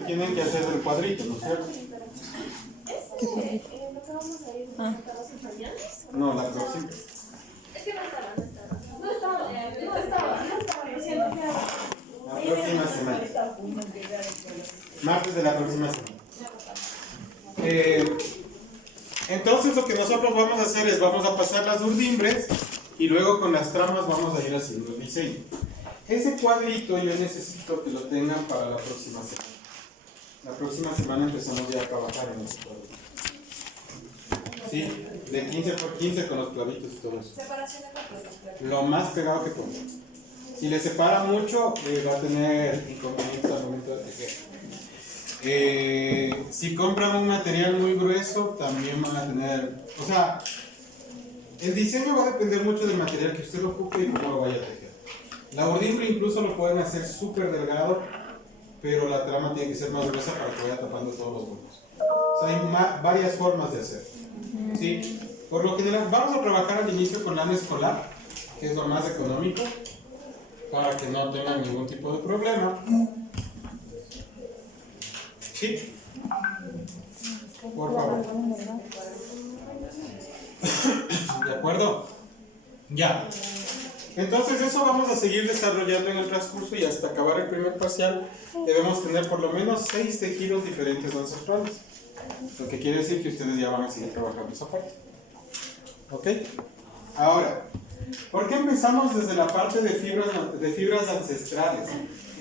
que tienen que hacer del cuadrito, ¿no es cierto? Lo que vamos a ir mañana. No, la próxima. Es que no estaba. Lo siento, La próxima semana. Martes de la próxima semana. Entonces lo que nosotros vamos a hacer es vamos a pasar las urdimbres y luego con las tramas vamos a ir haciendo el diseño. Ese cuadrito yo necesito que lo tengan para la próxima semana. La próxima semana empezamos ya a trabajar en ese cuadrito. Sí, de 15 por 15 con los clavitos y todo eso. Separación de completos. Lo más pegado que pueda. Si le separa mucho, va a tener inconvenientes al momento de tejer. Si compran un material muy grueso, también van a tener... O sea, el diseño va a depender mucho del material que usted ocupe y cómo lo vaya a tejer. La urdimbre incluso lo pueden hacer súper delgado, pero la trama tiene que ser más gruesa para que vaya tapando todos los huecos. O sea, hay varias formas de hacer. ¿Sí? Por lo general, vamos a trabajar al inicio con lana escolar, que es lo más económico, para que no tengan ningún tipo de problema. ¿Sí? Por favor. ¿De acuerdo? Ya. Entonces eso vamos a seguir desarrollando en el transcurso y hasta acabar el primer parcial debemos tener por lo menos 6 tejidos diferentes ancestrales. Lo que quiere decir que ustedes ya van a seguir trabajando esa parte. ¿Ok? Ahora, ¿por qué empezamos desde la parte de fibras ancestrales?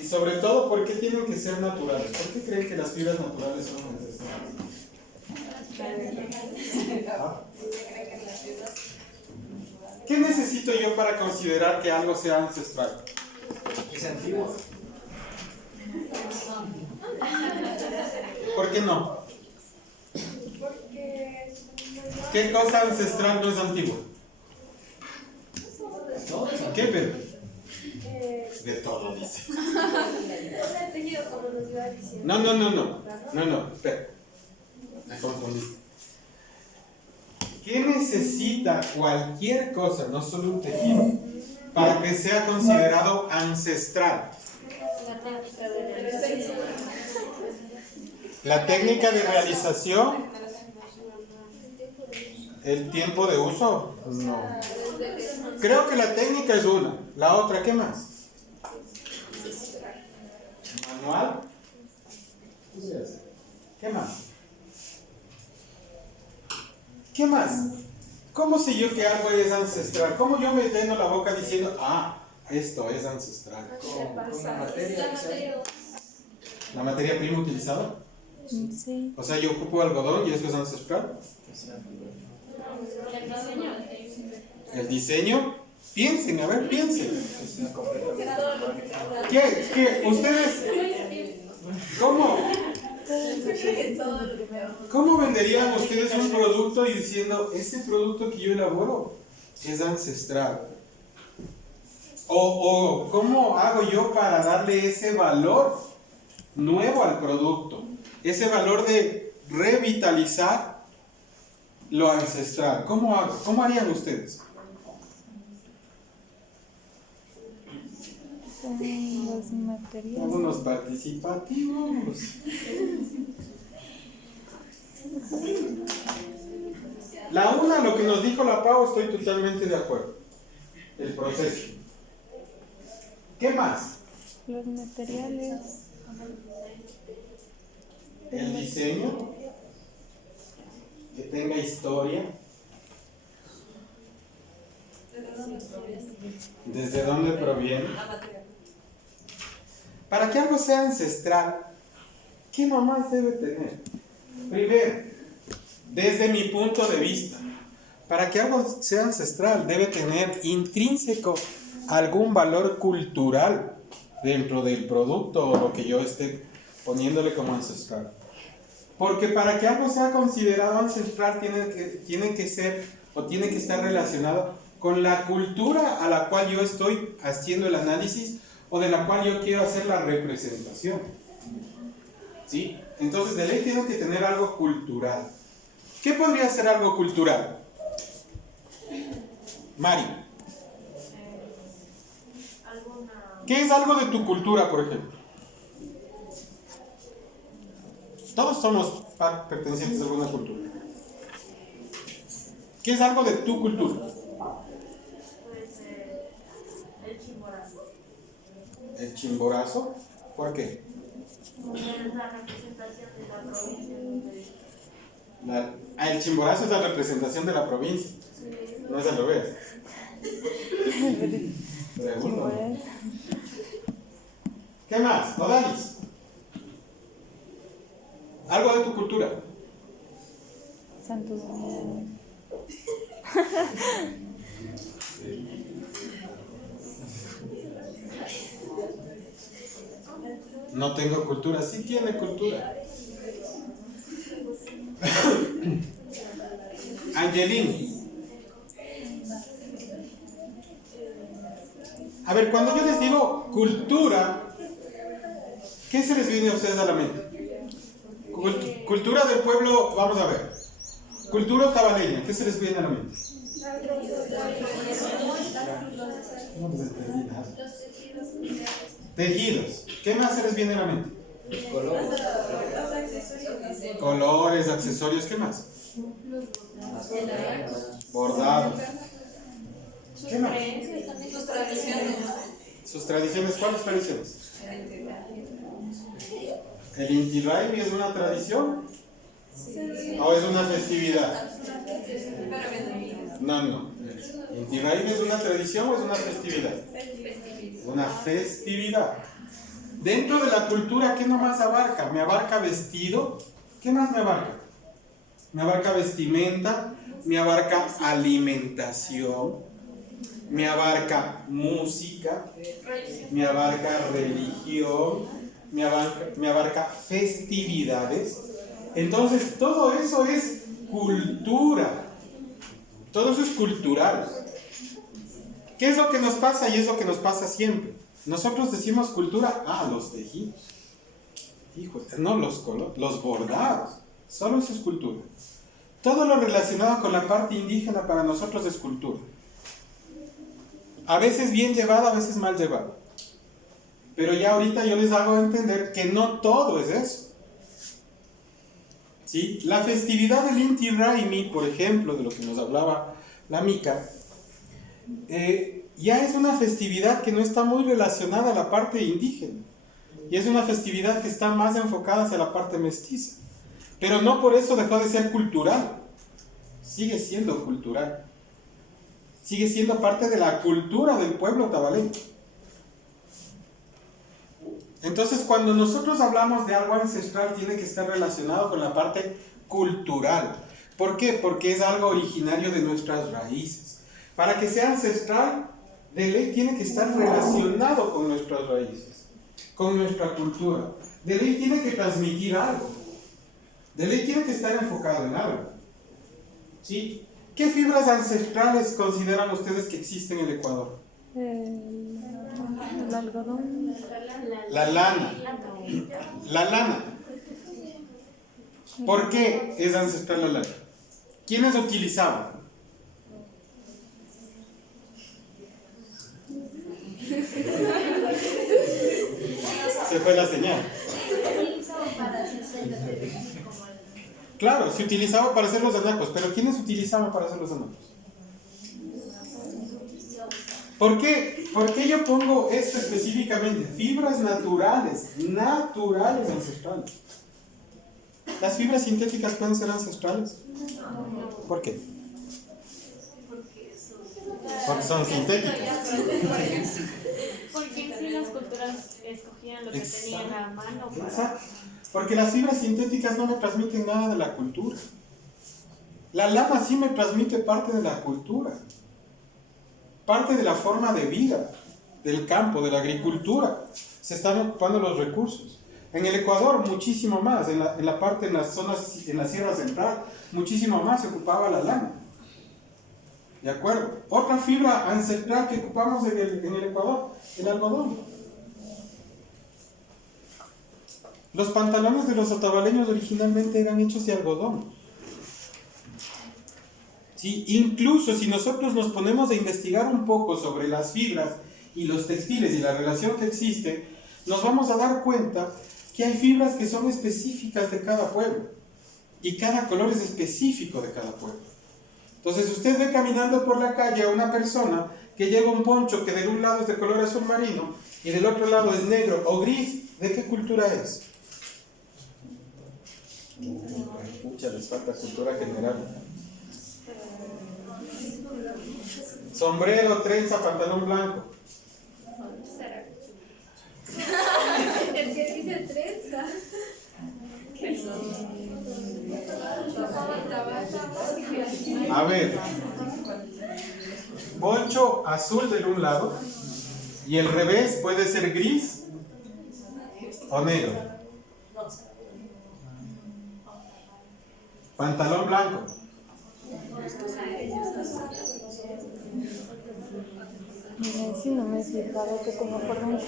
Y sobre todo, ¿por qué tienen que ser naturales? ¿Por qué creen que las fibras naturales son ancestrales? ¿Ah? ¿Qué necesito yo para considerar que algo sea ancestral? Es antiguo. ¿Por qué no? ¿Qué cosa ancestral no es antigua? ¿Qué ve? De todo, dice. No, espera. Me confundiste. ¿Qué necesita cualquier cosa, no solo un tejido, para que sea considerado ancestral? La técnica de realización, el tiempo de uso, no. Creo que la técnica es una. La otra, ¿qué más? Manual. ¿Qué más? ¿Qué más? ¿Cómo sé yo que algo es ancestral? ¿Cómo yo me lleno la boca diciendo, esto es ancestral? Con la materia. ¿La materia prima utilizada? Sí. O sea, yo ocupo algodón y eso es ancestral. El diseño, piensen, a ver, piensen. ¿Qué? ¿Ustedes cómo venderían ustedes un producto y diciendo, este producto que yo elaboro es ancestral? O ¿cómo hago yo para darle ese valor nuevo al producto? Ese valor de revitalizar lo ancestral. ¿Cómo hago? ¿Cómo harían ustedes? Son los materiales. Algunos participativos. La una, lo que nos dijo la Pau, estoy totalmente de acuerdo. El proceso. ¿Qué más? Los materiales. El diseño. Que tenga historia. ¿Desde dónde proviene? Para que algo sea ancestral, ¿qué nomás debe tener? Primero, desde mi punto de vista, para que algo sea ancestral, debe tener intrínseco algún valor cultural dentro del producto o lo que yo esté poniéndole como ancestral. Porque para que algo sea considerado ancestral tiene que ser o tiene que estar relacionado con la cultura a la cual yo estoy haciendo el análisis o de la cual yo quiero hacer la representación. ¿Sí? Entonces, de ley tiene que tener algo cultural. ¿Qué podría ser algo cultural? Mari. ¿Qué es algo de tu cultura, por ejemplo? Todos somos pertenecientes a alguna cultura. ¿Qué es algo de tu cultura? Pues el chimborazo. El chimborazo. ¿Por qué? Es la representación de la provincia donde El chimborazo es la representación de la provincia. No es al revés. Pregunto. ¿Qué más? Odalis. Algo de tu cultura. Santo Domingo. No tengo cultura. Sí tiene cultura. Angelini. A ver, cuando yo les digo cultura, ¿qué se les viene a ustedes a la mente? Cultura del pueblo, vamos a ver. Cultura tabaleña, ¿qué se les viene a la mente? No, pues tejidos. ¿Qué más se les viene a la mente? Colores, accesorios, ¿qué más? Bordados. ¿Qué más? Sus tradiciones, ¿cuáles tradiciones? ¿El Inti Raymi es una tradición? ¿O es una festividad? No. ¿Inti Raymi es una tradición o es una festividad? Una festividad. Dentro de la cultura, ¿qué nomás abarca? ¿Me abarca vestido? ¿Qué más me abarca? Me abarca vestimenta, me abarca alimentación, me abarca música, me abarca religión, me abarca festividades. Entonces, todo eso es cultura. Todo eso es cultural. ¿Qué es lo que nos pasa? Y es lo que nos pasa siempre. Nosotros decimos cultura, los tejidos. Híjole, no los colores, los bordados. Solo eso es cultura. Todo lo relacionado con la parte indígena para nosotros es cultura. A veces bien llevada, a veces mal llevada. Pero ya ahorita yo les hago entender que no todo es eso. ¿Sí? La festividad del Inti Raymi, por ejemplo, de lo que nos hablaba la Mica, ya es una festividad que no está muy relacionada a la parte indígena. Y es una festividad que está más enfocada hacia la parte mestiza. Pero no por eso dejó de ser cultural. Sigue siendo cultural. Sigue siendo parte de la cultura del pueblo tabaleño. Entonces, cuando nosotros hablamos de algo ancestral, tiene que estar relacionado con la parte cultural. ¿Por qué? Porque es algo originario de nuestras raíces. Para que sea ancestral, de ley tiene que estar relacionado con nuestras raíces, con nuestra cultura. De ley tiene que transmitir algo. De ley tiene que estar enfocado en algo. ¿Sí? ¿Qué fibras ancestrales consideran ustedes que existen en el Ecuador? El algodón. La lana. La lana. ¿Por qué es ancestral la lana? ¿Quiénes utilizaban? Se fue la señal. Claro, se utilizaba para hacer los anacos, pero ¿quiénes utilizaban para hacer los anacos? ¿Por qué yo pongo esto específicamente? Fibras naturales ancestrales. ¿Las fibras sintéticas pueden ser ancestrales? ¿Por qué? Porque son sintéticas. Porque en sí las culturas escogían lo que tenían a mano. Exacto. Porque las fibras sintéticas no me transmiten nada de la cultura. La lana sí me transmite parte de la cultura. Parte de la forma de vida del campo, de la agricultura. Se están ocupando los recursos. En el Ecuador muchísimo más, en las zonas, en la Sierra Central, muchísimo más se ocupaba la lana. ¿De acuerdo? Otra fibra ancestral que ocupamos en el Ecuador, el algodón. Los pantalones de los otavaleños originalmente eran hechos de algodón. ¿Sí? Incluso si nosotros nos ponemos a investigar un poco sobre las fibras y los textiles y la relación que existe, nos vamos a dar cuenta que hay fibras que son específicas de cada pueblo y cada color es específico de cada pueblo. Entonces usted ve caminando por la calle a una persona que lleva un poncho que de un lado es de color azul marino y del otro lado es negro o gris. ¿De qué cultura es? Mucha les falta cultura general. Sombrero, trenza, pantalón blanco. El que dice trenza. A ver, poncho azul del un lado y el revés puede ser gris o negro. Pantalón blanco. Si no me he fijado que tengo por dentro.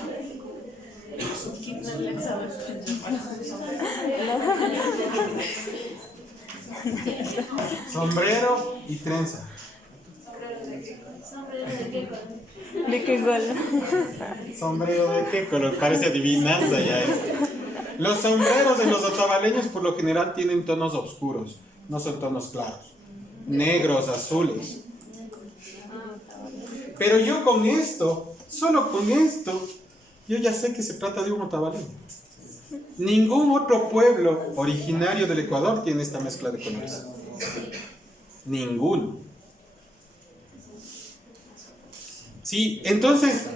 Sombrero y trenza. ¿De qué gol? ¿Sombrero de qué color? Parece adivinanza ya esto. Los sombreros de los otavaleños por lo general tienen tonos oscuros, no son tonos claros. Negros, azules. Pero yo con esto, solo con esto, yo ya sé que se trata de un otavaleño. Ningún otro pueblo originario del Ecuador tiene esta mezcla de colores. Ninguno. Sí, entonces,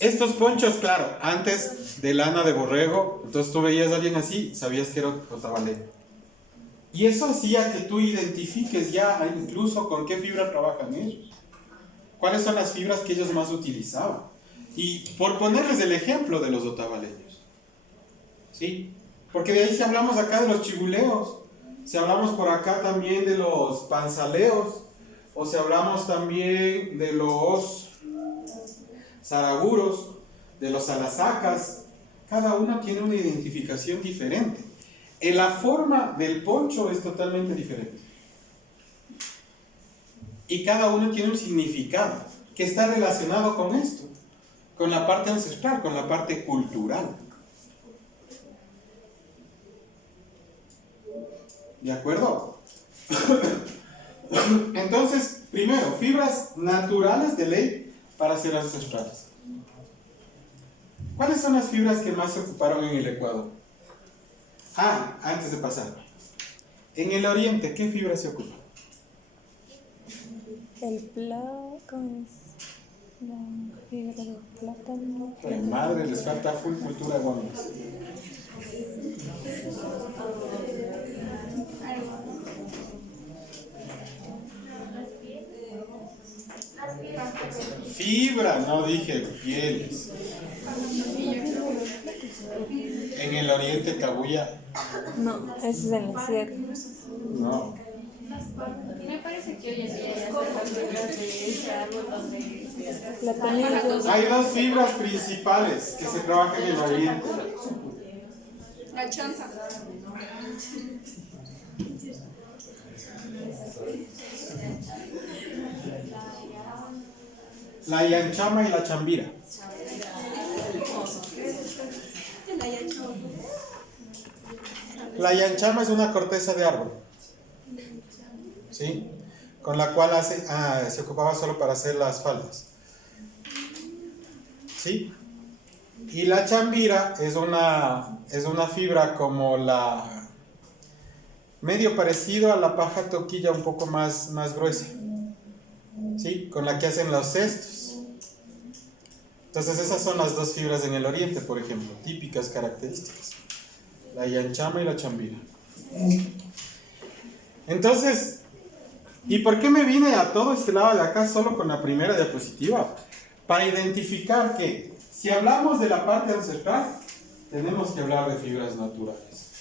estos ponchos, claro, antes de lana de borrego, entonces tú veías a alguien así, sabías que era otavaleño. Y eso hacía que tú identifiques ya incluso con qué fibra trabajan ellos. ¿Cuáles son las fibras que ellos más utilizaban? Y por ponerles el ejemplo de los otavaleños. ¿Sí? Porque de ahí si hablamos acá de los chibuleos, si hablamos por acá también de los panzaleos, o si hablamos también de los zaraguros, de los alazacas, cada uno tiene una identificación diferente. En la forma del poncho es totalmente diferente. Y cada uno tiene un significado que está relacionado con esto, con la parte ancestral, con la parte cultural. ¿De acuerdo? Entonces, primero, fibras naturales de ley para ser ancestrales. ¿Cuáles son las fibras que más se ocuparon en el Ecuador? Ah, antes de pasar. En el Oriente, ¿qué fibra se ocupa? El plátano es la fibra del plátano. Ay, madre, les falta full cultura guamas. Fibra, no dije pieles. En el Oriente, cabuya. No, ese es en la sierra. No. Me parece que hoy en día ya se las fibras de ese árbol donde Platanillo. Hay dos fibras principales que se trabajan en el Oriente. La chonza. La yanchama y la chambira. La yanchama es una corteza de árbol, ¿sí? Con la cual se ocupaba solo para hacer las faldas, ¿sí? Y la chambira es una fibra como la medio parecido a la paja toquilla, un poco más gruesa, ¿sí? Con la que hacen los cestos. Entonces esas son las dos fibras en el Oriente, por ejemplo, típicas características. La yanchama y la chambira. Entonces, ¿y por qué me vine a todo este lado de acá solo con la primera diapositiva? Para identificar que si hablamos de la parte ancestral, tenemos que hablar de fibras naturales,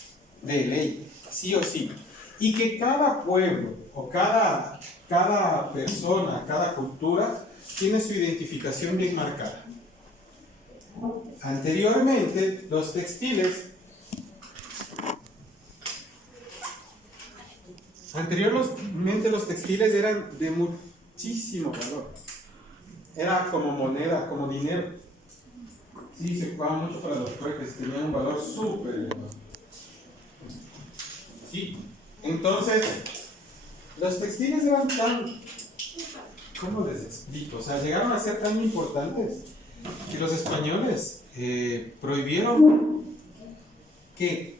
de ley, sí o sí. Y que cada pueblo o cada persona, cada cultura tiene su identificación bien marcada. Anteriormente, los textiles eran de muchísimo valor. Era como moneda, como dinero. Sí, se ocupaban mucho para los trueques, tenían un valor súper elevado. Sí, entonces, los textiles eran tan, ¿cómo les explico? O sea, llegaron a ser tan importantes que los españoles prohibieron que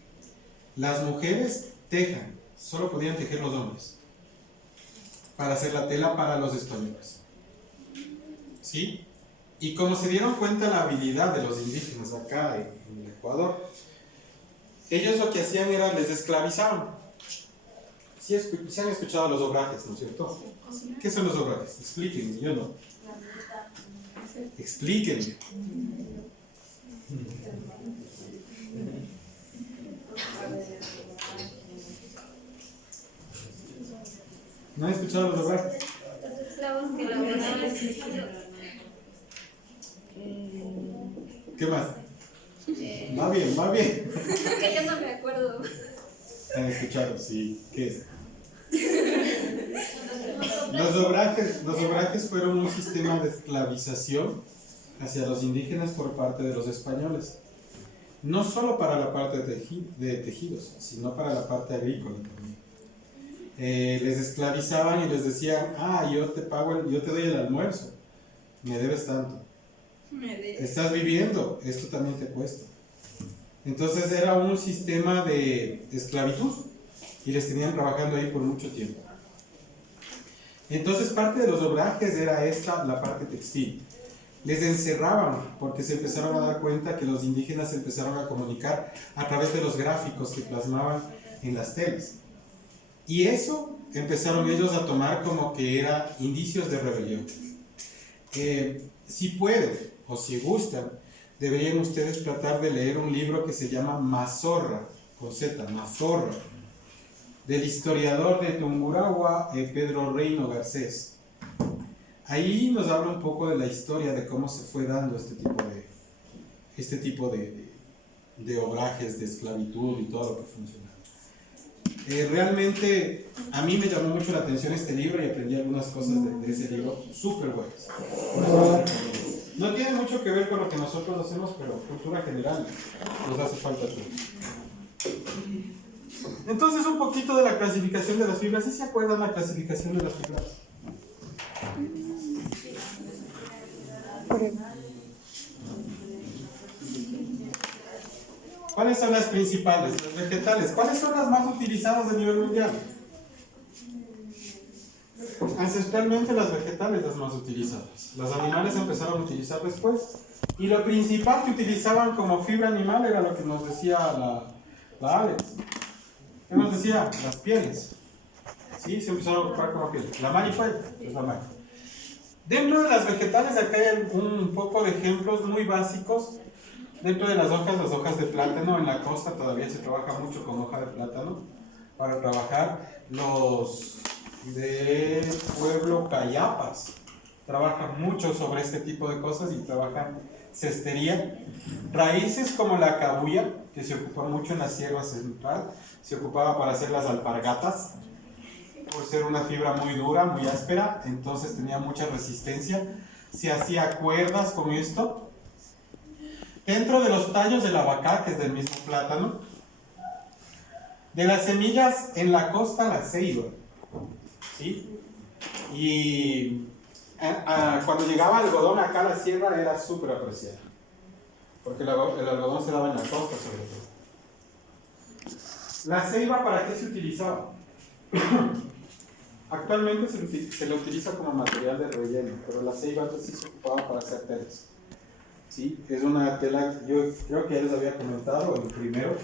las mujeres tejan, solo podían tejer los hombres para hacer la tela para los españoles. ¿Sí? Y como se dieron cuenta la habilidad de los indígenas acá en Ecuador, ellos lo que hacían era les esclavizaban. ¿Sí han escuchado los obrajes, no es cierto? ¿Qué son los obrajes? Explíquenme, yo no. Explíquenme. ¿No han escuchado los obrajes? Los esclavos que laboraban el tejido. ¿Qué más? Va bien, va bien. Es que yo no me acuerdo. ¿Han escuchado? Sí. ¿Qué es? Los obrajes fueron un sistema de esclavización hacia los indígenas por parte de los españoles. No solo para la parte de tejidos, sino para la parte agrícola también. Les esclavizaban y les decían, yo te pago, yo te doy el almuerzo, me debes tanto. Estás viviendo, esto también te cuesta. Entonces era un sistema de esclavitud y les tenían trabajando ahí por mucho tiempo. Entonces parte de los obrajes era esta, la parte textil. Les encerraban porque se empezaron a dar cuenta que los indígenas se empezaron a comunicar a través de los gráficos que plasmaban en las telas. Y eso empezaron ellos a tomar como que era indicios de rebelión. Si pueden o si gustan, deberían ustedes tratar de leer un libro que se llama Mazorra, con Z, Mazorra, del historiador de Tungurahua, Pedro Reino Garcés. Ahí nos habla un poco de la historia de cómo se fue dando este tipo de obrajes, de esclavitud y todo lo que funciona. Realmente a mí me llamó mucho la atención este libro y aprendí algunas cosas de ese libro súper buenas. No tiene mucho que ver con lo que nosotros hacemos, pero cultura general nos hace falta todo. Entonces un poquito de la clasificación de las fibras. ¿Sí se acuerdan la clasificación de las fibras? ¿Cuáles son las principales? Las vegetales. ¿Cuáles son las más utilizadas a nivel mundial? Ancestralmente las vegetales las más utilizadas. Los animales empezaron a utilizar después. Y lo principal que utilizaban como fibra animal era lo que nos decía la Alex. ¿Qué nos decía? Las pieles. ¿Sí? Se empezaron a ocupar como piel. La Mari fue, es la Mari. Dentro de las vegetales acá hay un poco de ejemplos muy básicos. Dentro de las hojas de plátano, en la costa todavía se trabaja mucho con hoja de plátano para trabajar. Los de Pueblo Cayapas trabajan mucho sobre este tipo de cosas y trabajan cestería. Raíces como la cabuya, que se ocupa mucho en la sierra central, se ocupaba para hacer las alpargatas, por ser una fibra muy dura, muy áspera, entonces tenía mucha resistencia. Se hacía cuerdas con esto. Dentro de los tallos del abacá, que es del mismo plátano, de las semillas en la costa, la ceiba, ¿sí? Y cuando llegaba algodón acá a la sierra era súper apreciado, porque el algodón se daba en la costa sobre todo. La ceiba, ¿para qué se utilizaba? Actualmente se le utiliza como material de relleno, pero la ceiba antes sí se ocupaba para hacer telas. ¿Sí? Es una tela, yo creo que ya les había comentado el primero,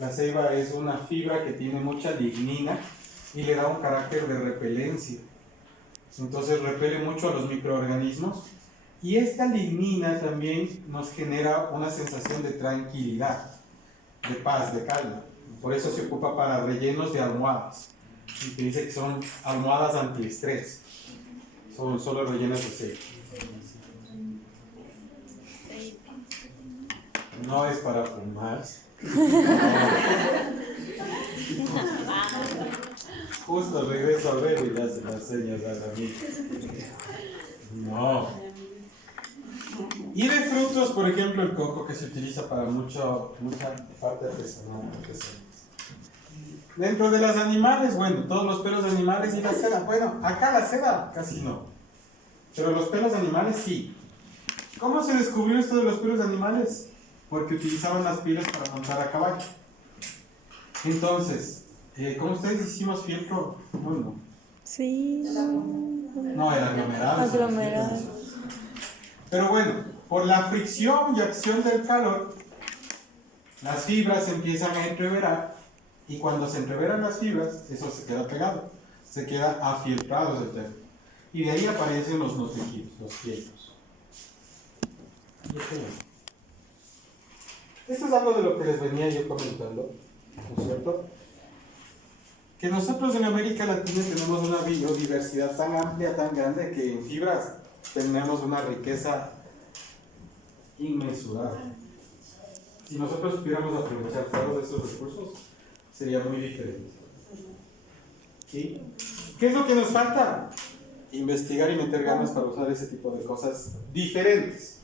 la ceiba es una fibra que tiene mucha lignina y le da un carácter de repelencia. Entonces repele mucho a los microorganismos y esta lignina también nos genera una sensación de tranquilidad, de paz, de calma. Por eso se ocupa para rellenos de almohadas. Y te dice que son almohadas antiestrés. Son solo rellenas de ceiba. No es para fumar. Justo regreso a ver y le hace las señas a la amiga. No. Y de frutos, por ejemplo, el coco que se utiliza para mucha parte artesanal. Dentro de los animales, bueno, todos los pelos de animales y la seda. Bueno, acá la seda casi no. Pero los pelos de animales sí. ¿Cómo se descubrió esto de los pelos de animales? Porque utilizaban las pieles para montar a caballo. Entonces, ¿cómo ustedes hicimos fieltro? No. Sí. No, era aglomerado. Aglomerado. Pero bueno, por la fricción y acción del calor, las fibras se empiezan a entreverar y cuando se entreveran las fibras, eso se queda pegado, se queda afieltrado ese termo. Y de ahí aparecen los no tejidos, los fieltros. Esto es algo de lo que les venía yo comentando, ¿no es cierto? Que nosotros en América Latina tenemos una biodiversidad tan amplia, tan grande, que en fibras tenemos una riqueza inmensurable. Si nosotros pudiéramos aprovechar todos esos recursos, sería muy diferente. ¿Sí? ¿Qué es lo que nos falta? Investigar y meter ganas para usar ese tipo de cosas diferentes.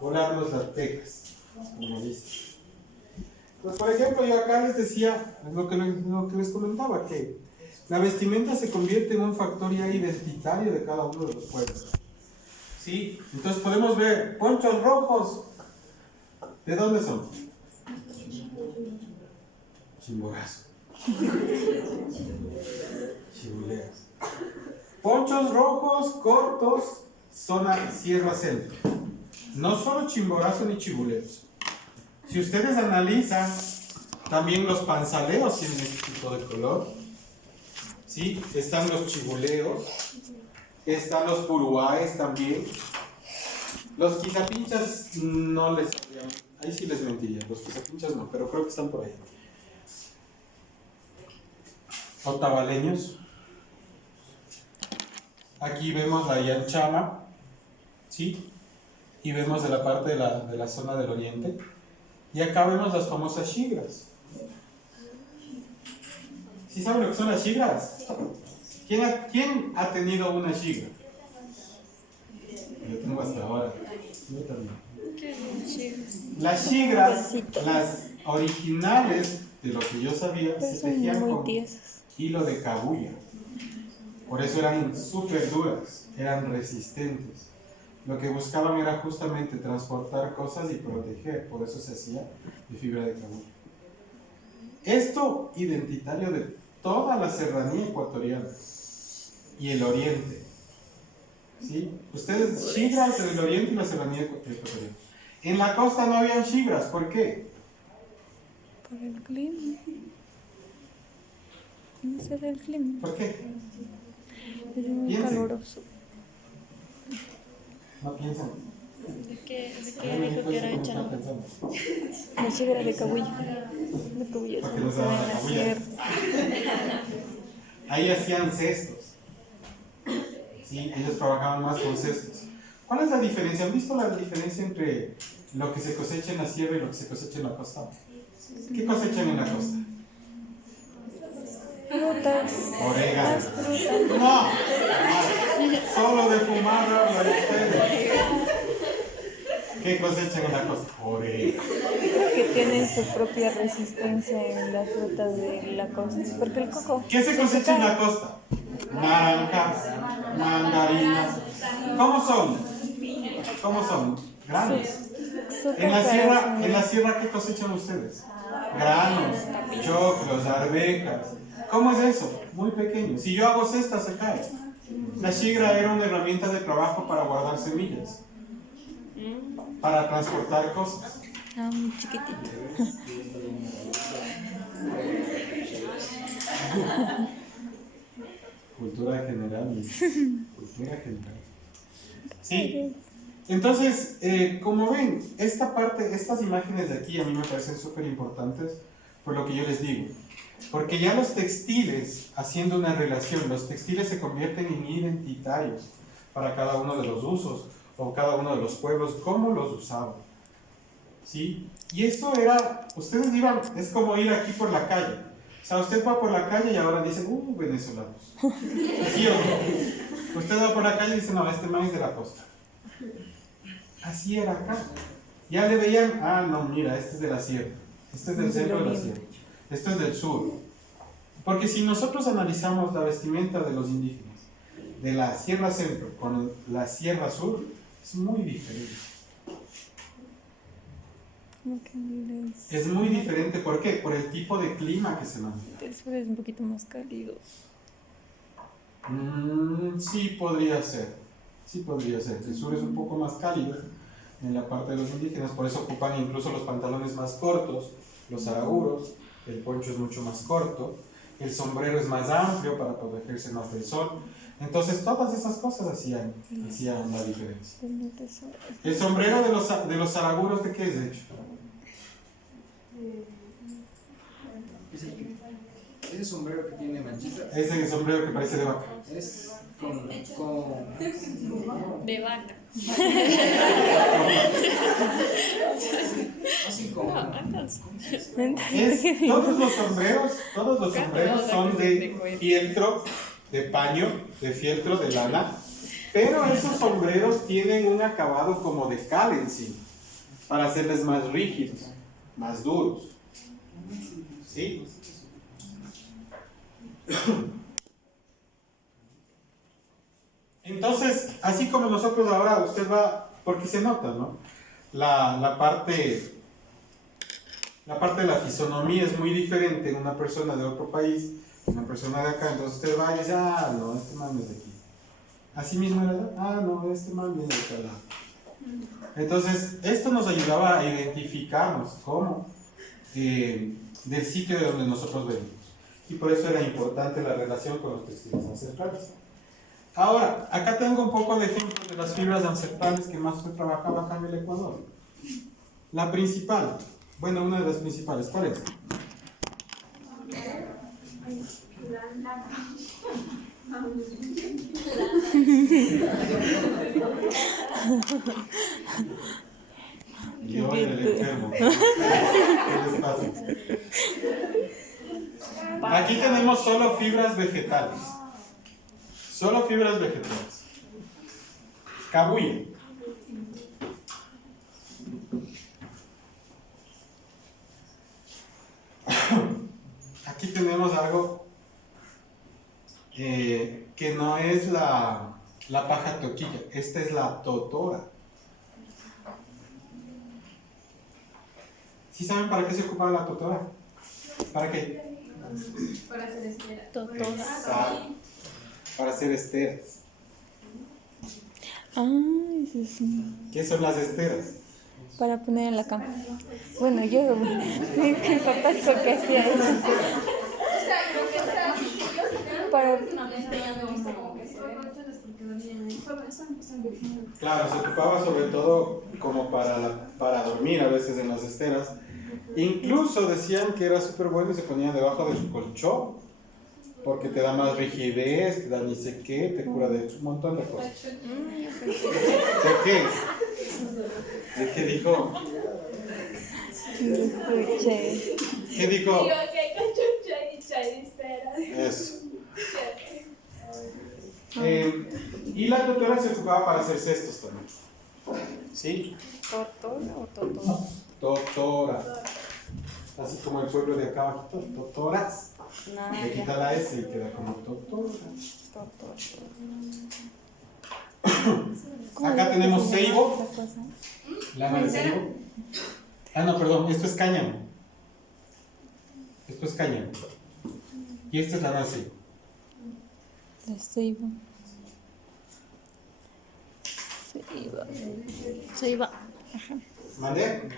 Volarnos las tejas, como dice. Pues por ejemplo, yo acá les decía, lo que les comentaba, que la vestimenta se convierte en un factor ya identitario de cada uno de los pueblos. ¿Sí? Entonces podemos ver ponchos rojos. ¿De dónde son? Chimborazo. Chibuleas. Ponchos rojos cortos, zona Sierra Centro. No solo Chimborazo ni Chibuleos. Si ustedes analizan, también los panzaleos tienen este tipo de color. ¿Sí? Están los chibuleos, están los puruáes también. Los quizapinchas no les sabrían, ahí sí les mentiría, los quizapinchas no, pero creo que están por ahí. Otavaleños. Aquí vemos la Yanchama, ¿sí? Y vemos de la parte de la zona del oriente. Y acá vemos las famosas shigras. ¿Sí saben lo que son las shigras? ¿Quién ha tenido una shigra? Yo tengo hasta ahora. Yo también. Las shigras, las originales, de lo que yo sabía, se tejían con hilo de cabuya. Por eso eran súper duras, eran resistentes. Lo que buscaban era justamente transportar cosas y proteger, por eso se hacía de fibra de cabuya. Esto identitario de toda la serranía ecuatoriana y el oriente. ¿Sí? Ustedes, shigras en el oriente y la serranía ecuatoriana. En la costa no habían shigras, ¿por qué? Por el clima. No será el clima. ¿Por qué? Es muy Piensen. caloroso. No piensan. ¿De qué dijo que era hecha? No? La shigra de cabuya. De cabuya Porque nos se ve daban en la la cabuya. sierra. Ahí hacían cestos. Sí, ellos trabajaban más con cestos. ¿Cuál es la diferencia? ¿Han visto la diferencia entre lo que se cosecha en la sierra y lo que se cosecha en la costa? ¿Qué cosechan en la costa? Frutas. Orégano. Más frutas. No, solo de fumar hablan ustedes. ¿Qué cosechan en la costa? Orégano. Que tienen su propia resistencia en las frutas de la costa. Porque el coco. ¿Qué se cosecha en la costa? Naranjas, mandarinas. ¿Cómo son? ¿Cómo son? Granos. Súper En caros, la sierra, ¿qué cosechan ustedes? Granos, choclos, arvejas. ¿Cómo es eso? Muy pequeño. Si yo hago cesta, se cae. La shigra era una herramienta de trabajo para guardar semillas, para transportar cosas. Ah, muy chiquitito. Cultura general. Cultura general. Sí. Entonces, como ven, esta parte, estas imágenes de aquí a mí me parecen súper importantes por lo que yo les digo. Porque ya los textiles, haciendo una relación, los textiles se convierten en identitarios para cada uno de los usos o cada uno de los pueblos, cómo los usaban. ¿Sí? Y esto era, ustedes iban, es como ir aquí por la calle. O sea, usted va por la calle y ahora dicen, venezolanos. ¿Sí o no? Usted va por la calle y dice, no, este man es de la costa. Así era acá. Ya le veían, ah, no, mira, este es de la sierra, este es del centro de la sierra, esto es del sur. Porque si nosotros analizamos la vestimenta de los indígenas, de la sierra centro con la sierra sur, es muy diferente. Es muy diferente, ¿por qué? Por el tipo de clima que se maneja. El sur es un poquito más cálido. Sí podría ser, sí podría ser. El sur es un poco más cálido en la parte de los indígenas, por eso ocupan incluso los pantalones más cortos, los araguros, el poncho es mucho más corto, el sombrero es más amplio para protegerse más del sol. Entonces todas esas cosas hacían la diferencia. El sombrero de los araguros, ¿de qué es hecho? Ese sombrero que tiene manchita Ese sombrero que parece de vaca. es con De vaca. así como Todos los sombreros son de fieltro, de paño, de fieltro, de lana, pero esos sombreros tienen un acabado como de cal encima, para hacerles más rígidos, más duros. ¿Sí? Entonces, así como nosotros ahora, usted va, porque se nota, ¿no? La parte de la fisonomía es muy diferente en una persona de otro país, una persona de acá. Entonces usted va y dice, ah, no, este man es de aquí. Así mismo era, ah, no, este man viene de acá lado. Entonces, esto nos ayudaba a identificarnos como del sitio de donde nosotros venimos. Y por eso era importante la relación con los textiles ancestrales. Ahora, acá tengo un poco de ejemplos de las fibras ancestrales que más se trabajaba acá en el Ecuador. La principal, bueno, una de las principales, ¿cuál es? Yo era el enfermo. ¿Qué les pasa? Aquí tenemos solo fibras vegetales. Solo fibras vegetales. Cabuya. Aquí tenemos algo que no es la paja toquilla. Esta es la totora. ¿Sí saben para qué se ocupaba la totora? ¿Para qué? Para hacer espera. Exacto. Para hacer esteras. Ah, eso sí. ¿Qué son las esteras? Para poner en la cama. Bueno, yo, mi papá es lo que hacía eso. Para... Claro, se ocupaba sobre todo como para dormir a veces en las esteras. Incluso decían que era súper bueno y se ponían debajo de su colchón porque te da más rigidez, te da ni sé qué, te cura de un montón de cosas. ¿De qué? ¿De qué dijo? Lo escuché. ¿Qué dijo? Digo que cachucha y chalicera. Eso. Y la totora se ocupaba para hacer cestos también. ¿Sí? ¿Totora o totora? Totora. Así como el pueblo de acá abajo, totoras. Le quita la S y queda como totora. Acá tenemos ceibo. Lana de ceibo. Ah, no, perdón, esto es cáñamo. Esto es cáñamo. Y esta es lana de ceibo. La ceiba. Ceiba. Ajá. ¿Vale?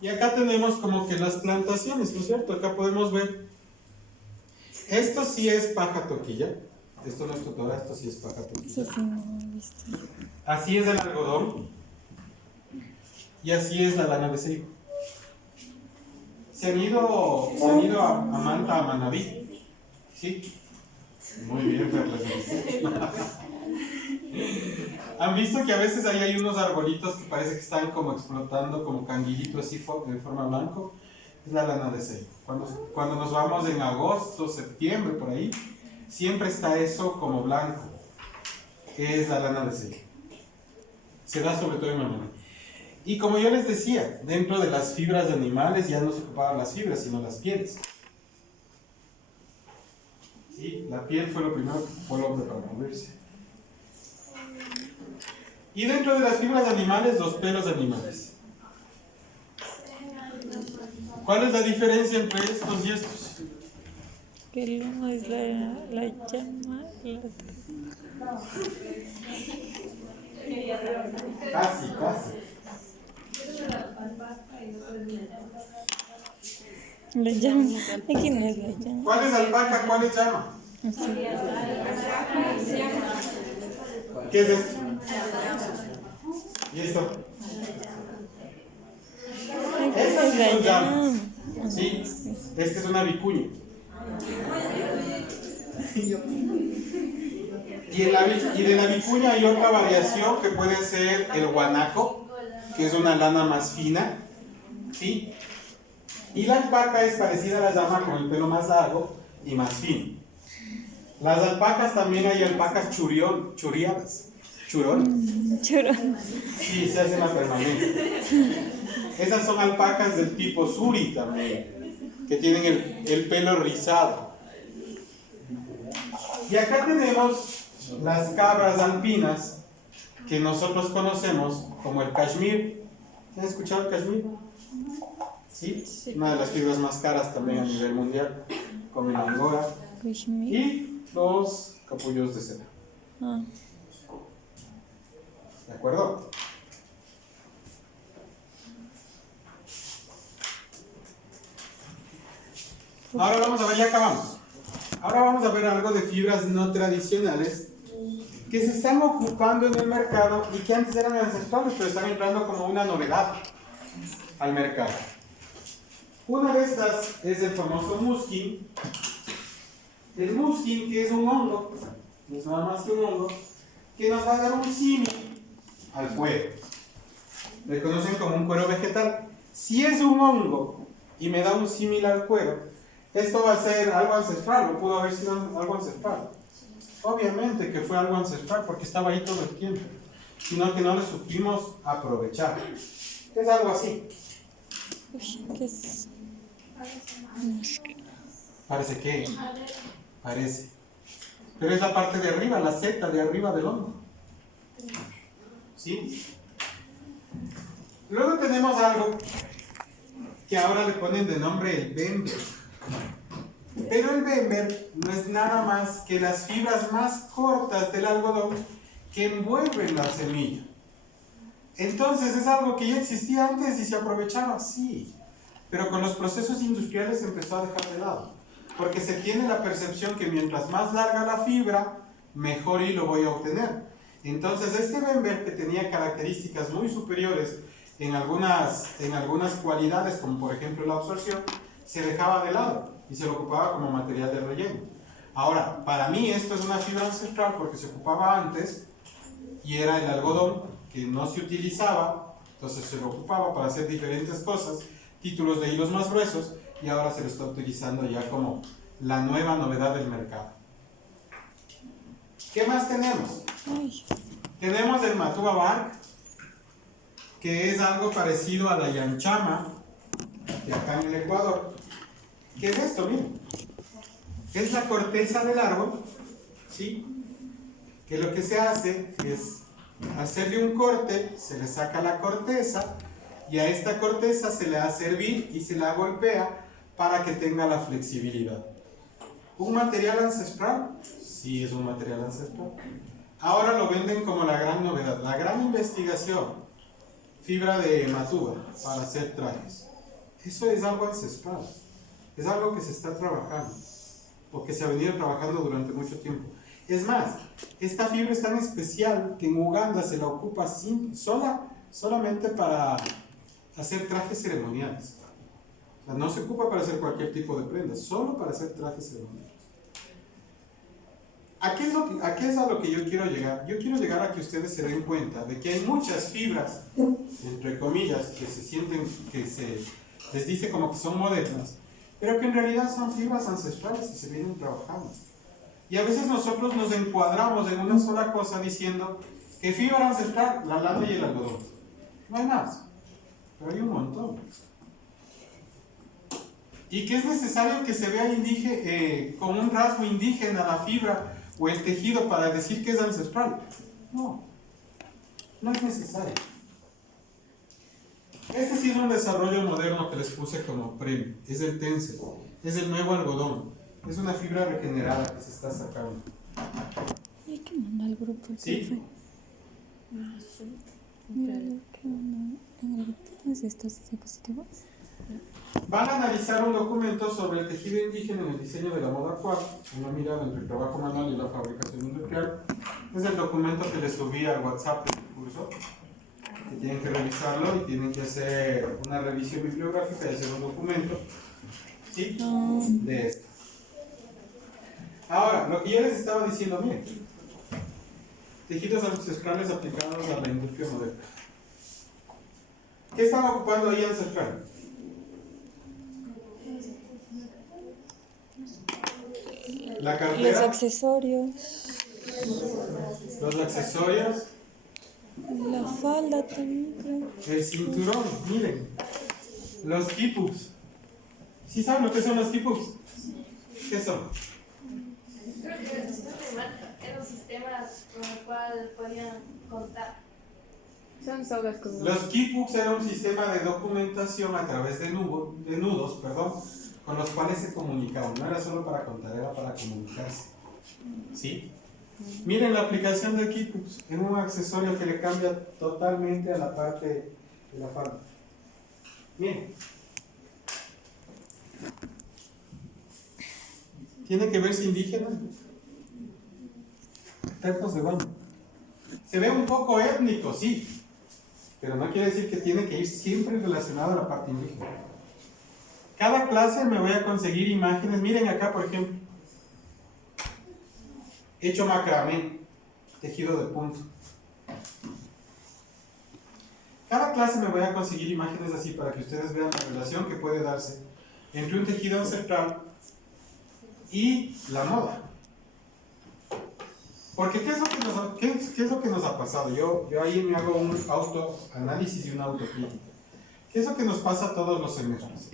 Y acá tenemos como que las plantaciones, ¿no es cierto? Acá podemos ver. Esto sí es paja toquilla. Esto no es totora, esto sí es paja toquilla. Eso sí no lo he visto. Así es el algodón. Y así es la lana de ceibo. Se han ido a Manta, a Manabí. ¿Sí? Muy bien, Perla. ¿Han visto que a veces ahí hay unos arbolitos que parece que están como explotando como canguillitos así de forma blanco? Es la lana de ceibo. Cuando nos vamos en agosto, septiembre, por ahí, siempre está eso como blanco. es la lana de seda. Se da sobre todo en Mamani. Y como yo les decía, dentro de las fibras de animales ya no se ocupaban las fibras, sino las pieles. ¿Sí? La piel fue lo primero que ocupó el hombre para moverse. Y dentro de las fibras de animales, los pelos de animales. ¿Cuál es la diferencia entre estos y estos? Que el uno es la llama, Casi, casi. la llama. Aquí no es la llama. ¿Cuál es alpaca? ¿Cuál es llama? ¿Qué es esto? ¿Y esto? Estas sí son llamas. ¿Sí? Esta es una vicuña. Y de la vicuña hay otra variación que puede ser el guanaco, que es una lana más fina. ¿Sí? Y la alpaca es parecida a la llama con el pelo más largo y más fino. Las alpacas también hay alpacas churiadas. ¿Churón? Churón. Sí, se hacen las permanentes. Esas son alpacas del tipo suri también, que tienen el pelo rizado. Y acá tenemos las cabras alpinas que nosotros conocemos como el cashmere. ¿Han escuchado el cashmere? ¿Sí? Una de las fibras más caras también a nivel mundial, como en Angora. Y los capullos de seda. ¿De acuerdo? Ahora vamos a ver, ya acabamos. Ahora vamos a ver algo de fibras no tradicionales que se están ocupando en el mercado y que antes eran ancestrales, pero están entrando como una novedad al mercado. Una de estas es el famoso muskin. El muskin, que es un hongo, no es nada más que un hongo, que nos va a dar un símil al cuero. Le conocen como un cuero vegetal. Si es un hongo y me da un símil al cuero, esto va a ser algo ancestral, o pudo haber sido algo ancestral. Obviamente que fue algo ancestral porque estaba ahí todo el tiempo, sino que no le supimos aprovechar. Es algo así. ¿Qué es? ¿Parece qué? Parece. Pero es la parte de arriba, la seta de arriba del hongo. ¿Sí? Luego tenemos algo que ahora le ponen de nombre el bember. Pero el bember no es nada más que las fibras más cortas del algodón que envuelven la semilla. Entonces es algo que ya existía antes y se aprovechaba, sí. Pero con los procesos industriales se empezó a dejar de lado. Porque se tiene la percepción que mientras más larga la fibra, mejor hilo voy a obtener. Entonces este bember, que tenía características muy superiores en algunas cualidades, como por ejemplo la absorción, se dejaba de lado y se lo ocupaba como material de relleno. Ahora, para mí esto es una fibra ancestral porque se ocupaba antes y era el algodón que no se utilizaba, entonces se lo ocupaba para hacer diferentes cosas, títulos de hilos más gruesos, y ahora se lo está utilizando ya como la nueva novedad del mercado. ¿Qué más tenemos? Tenemos el matuba bark, que es algo parecido a la yanchama de acá en el Ecuador. ¿Qué es esto? Miren, es la corteza del árbol, ¿sí? Que lo que se hace es hacerle un corte, se le saca la corteza y a esta corteza se le hace hervir y se la golpea para que tenga la flexibilidad. ¿Un material ancestral? Sí, es un material ancestral. Ahora lo venden como la gran novedad, la gran investigación, fibra de matuba para hacer trajes. Eso es algo ancestral, es algo que se está trabajando, o que se ha venido trabajando durante mucho tiempo. Es más, esta fibra es tan especial que en Uganda se la ocupa solamente para hacer trajes ceremoniales. O sea, no se ocupa para hacer cualquier tipo de prenda, solo para hacer trajes ceremoniales. ¿A qué es a lo que yo quiero llegar? Yo quiero llegar a que ustedes se den cuenta de que hay muchas fibras, entre comillas, que se sienten, que se les dice como que son modernas, pero que en realidad son fibras ancestrales y se vienen trabajando. Y a veces nosotros nos encuadramos en una sola cosa diciendo que fibra ancestral, la lana y el algodón. No hay más, pero hay un montón. Y que es necesario que se vea con un rasgo indígena la fibra o el tejido para decir que es ancestral. No, no es necesario. Este sí es un desarrollo moderno que les puse como premio. Es el tencel, es el nuevo algodón. Es una fibra regenerada que se está sacando. Hay que mandar al grupo el ¿Sí? profe. Mira lo que mandó en el grupo. ¿Tienes estos diapositivas? Van a analizar un documento sobre el tejido indígena en el diseño de la moda actual, una mirada entre el trabajo manual y la fabricación industrial. Es el documento que les subí al WhatsApp del curso, que tienen que revisarlo y tienen que hacer una revisión bibliográfica y hacer un documento, ¿sí? De esto. Ahora, lo que yo les estaba diciendo, miren, tejidos ancestrales aplicados a la industria moderna. ¿Qué están ocupando ahí ancestral? La Los cartera, accesorios, los accesorios, la falda también, creo. el cinturón, miren, los kipups. ¿Sí saben lo que son los kipups? ¿Qué son? Creo que eran sistemas con el cual podían contar. Son sogas con Los kipups era un sistema de documentación a través de nudos, con los cuales se comunicaban. No era solo para contar, era para comunicarse. ¿Sí? Miren la aplicación de kipups en un accesorio que le cambia totalmente a la parte de la falda. Miren. ¿Tiene que verse indígena? Tercos de baño. Se ve un poco étnico, sí, pero no quiere decir que tiene que ir siempre relacionado a la parte indígena. Cada clase me voy a conseguir imágenes. Miren acá, por ejemplo. Hecho macramé, tejido de punto. Cada clase me voy a conseguir imágenes así para que ustedes vean la relación que puede darse entre un tejido ancestral y la moda. Porque ¿qué es lo que nos ha pasado? Yo ahí me hago un autoanálisis y una autocrítica. ¿Qué es lo que nos pasa a todos los semestres?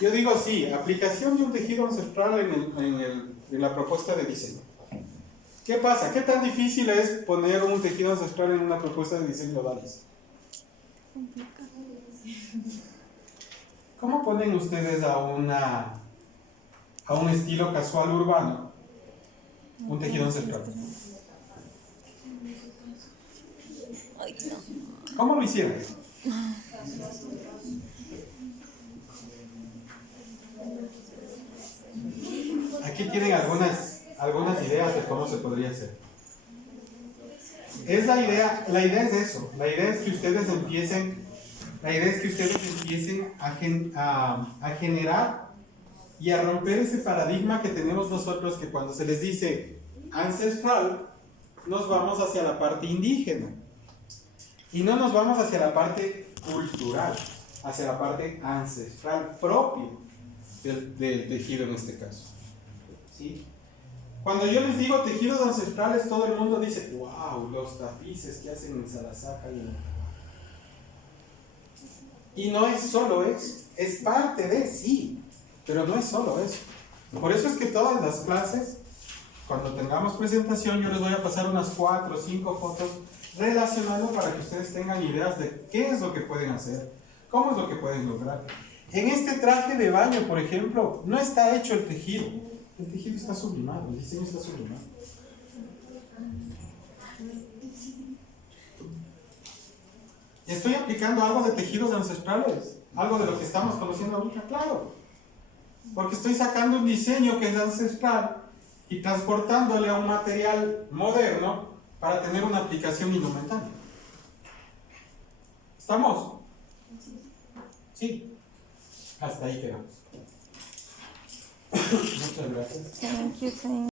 Yo digo, sí, aplicación de un tejido ancestral en la propuesta de diseño. ¿Qué pasa? ¿Qué tan difícil es poner un tejido ancestral en una propuesta de diseño DALIS? ¿Cómo ponen ustedes a un estilo casual urbano un tejido ancestral? ¿Cómo lo hicieron? Aquí tienen algunas ideas de cómo se podría hacer. La idea es eso. La idea es que ustedes empiecen a generar y a romper ese paradigma que tenemos nosotros, que cuando se les dice ancestral, nos vamos hacia la parte indígena. Y no nos vamos hacia la parte cultural, hacia la parte ancestral propia del tejido en este caso. ¿Sí? Cuando yo les digo tejidos ancestrales, todo el mundo dice, wow, los tapices que hacen en Salazaca. Y no es solo eso, es parte de, sí, pero no es solo eso. Por eso es que todas las clases, cuando tengamos presentación, yo les voy a pasar unas 4 o 5 fotos relacionando para que ustedes tengan ideas de qué es lo que pueden hacer, cómo es lo que pueden lograr. En este traje de baño, por ejemplo, no está hecho el tejido está sublimado, el diseño está sublimado. ¿Estoy aplicando algo de tejidos ancestrales? ¿Algo de lo que estamos conociendo ahorita? Claro, porque estoy sacando un diseño que es ancestral y transportándole a un material moderno para tener una aplicación indumentaria. ¿Estamos? Sí. Hasta ahí quedamos. Muchas gracias. Thank you.